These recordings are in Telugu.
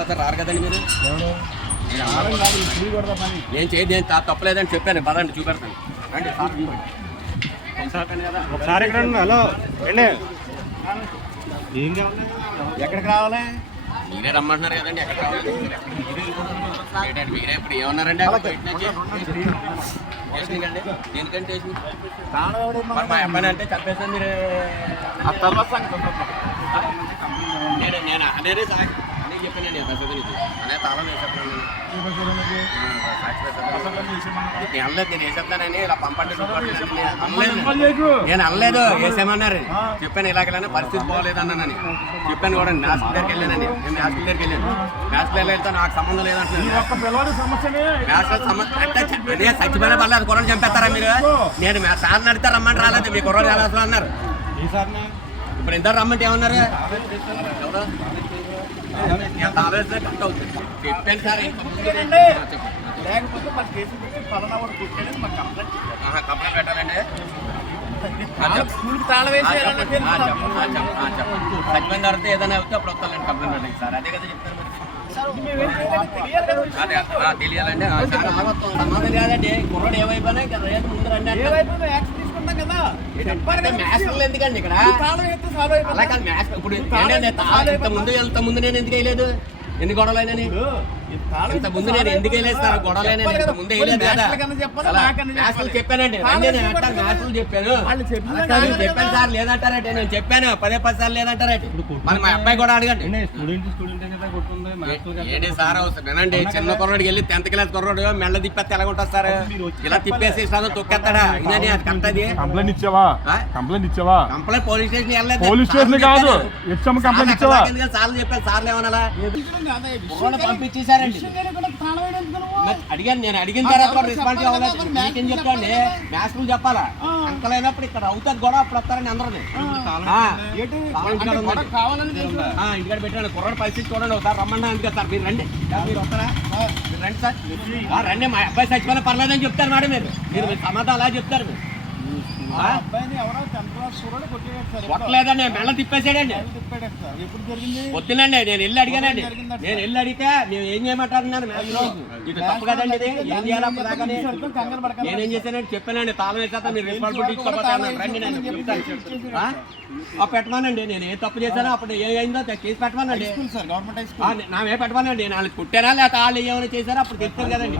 వస్తారు రారు కదండి మీరు. నేను చేయదు, నేను తప్పలేదని చెప్పాను. పదండి చూపెడతాను రండి. ఒకసారి ఇక్కడ హలో అండి, ఏం కావాలి, ఎక్కడికి రావాలి? మీరే రమ్మంటున్నారు కదండి. ఎక్కడ రావాలి మీరే ఇప్పుడు ఏమన్నారండి? స్టేషన్ కండి దేనికంటే మా అబ్బాయి అంటే చెప్పేసాను మీరు. నేను అదే సార్ అనే చెప్పానండి. బస్సు అనే తాళం వేసేస్తాను. అనలేదు నేను వేసేస్తానని ఇలా పంపండి. నేను అనలేదు వేసేమన్నారు. చెప్పాను ఇలాగైనా పరిస్థితి బాగోలేదు అన్నానని చెప్పాను కూడా. మ్యాథ్స్ దగ్గరికి వెళ్ళానండి. నేను మ్యాథ్స్ దగ్గరికి వెళ్ళాను. మ్యాథ్స్ దగ్గర వెళ్తే నాకు సంబంధం లేదంటున్నాను. చచ్చిపోయిన పర్లేదు కుర్రలు చంపేస్తారా మీరు? నేను సార్ నడితే రమ్మని రాలేదు. మీ కుర్రలు ఎలా అన్నారు? ఇప్పుడు ఇద్దరు రమ్మంటే ఏమన్నారు? చెప్పాను సార్. లేకపోతే మన కేసు పెట్టి ఫలానా వాడు కొట్టాడని మాకు కంప్లైంట్ పెట్టాలండి. స్కూల్కి తాళం వేసేయాలని చచ్చిపోయిన తర్వాత ఏదైనా అవుతే అప్పుడు వస్తానండి కంప్లైంట్ పెట్టండి సార్. అదే కదా చెప్తారు తెలియాలండి. సమాధానం కాదండి. కుర్రాడు ఏమైపోయినా ఇంకా రేపు ముందు రండి తీసుకుంటాం కదా. మ్యాథ్స్ ఎందుకండి ఇక్కడ? అలా కాదు మ్యాథ్స్. ఇప్పుడు ఇంత ముందు నేను ఎందుకు వేయలేదు? ఎన్ని గొడవలైనా ఇంత ముందు నేను ఎందుకు వేయలేదు సార్? గొడవలైనా ముందు వేయలేదు కదా. మ్యాథ్స్లు చెప్పానండి. మ్యాథ్స్లు చెప్పాను సార్. లేదంటారంటే నేను చెప్పాను 10 సార్లు లేదంటారంటే. మరి మా అబ్బాయి కూడా అడగండి. ఏంటి సార్ వినండి. చిన్న కుర్రోడికి వెళ్ళి 10th క్లాస్ కుర్రోడు మెల్ల తిప్పేస్తే ఎలా ఉంటుంది సార్? ఇలా తిప్పేసి ఇస్తాను తొక్కేస్తాడా? ఇదని అది కరెక్ట్. కంప్లైంట్ ఇచ్చావా? కంప్లైంట్ పోలీస్ స్టేషన్ వెళ్ళలేదు. పోలీస్ స్టేషన్ కాదు, కంప్లైంట్ ఇచ్చావా? సార్లు చెప్పాను. సార్లు ఏమన్నా పంపించేశారండి. అడిగాను. నేను అడిగిన తర్వాత రెస్పాన్స్ అవ్వలేదు. మీకేం చెప్తాండి? మ్యాథ్స్ చెప్పాలా? అంకలైనప్పుడు ఇక్కడ అవుతుంది గొడవ. అప్పుడు వస్తారండి అందరూ. ఇంటికాడ పెట్టాను. కుర్రాడు పరిస్థితి చూడండి ఒకసారి. రమ్మన్నా అందుకే సార్ మీరు రండి. మీరు వస్తారా? మీరు రండి సార్. రండి. మా అబ్బాయి చచ్చిపోయినా పర్లేదని చెప్తారు మేడం. మీరు సమాధానం అలా చెప్తారు. కొట్టలేదండి. మెల్ల తిప్పేసాడండి. వద్దునండి. నేను వెళ్ళి అడిగానండి. నేను వెళ్ళి అడిగితే నేను ఏం చేయమంటారు? ఇది తప్పు కదండి. ఇది ఏం చేయాలి? అప్పటిదాకానే నేనేం చేశానండి చెప్పానండి. తాళం వేసేస్తా మీరు రెస్పాన్సిబిలిటీ ఇచ్చుకోపోతాను. రండి నేను చెప్తాను. పెట్టమానండి. నేను ఏ తప్పు చేశానో అప్పుడు ఏమైందో కేసు పెట్టమానండి. నామే పెట్టమానండి. నేను వాళ్ళకి కుట్టానా లేకపోతే వాళ్ళు ఏమైనా చేశారో అప్పుడు చెప్తాను కదండి.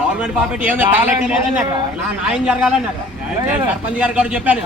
గవర్నమెంట్ ప్రాపర్టీ ఏమైనా తాళెట్టలేదండి. అక్కడ నా న్యాయం జరగాలండి. అక్కడ సర్పంచ్ గారు కూడా చెప్పాను.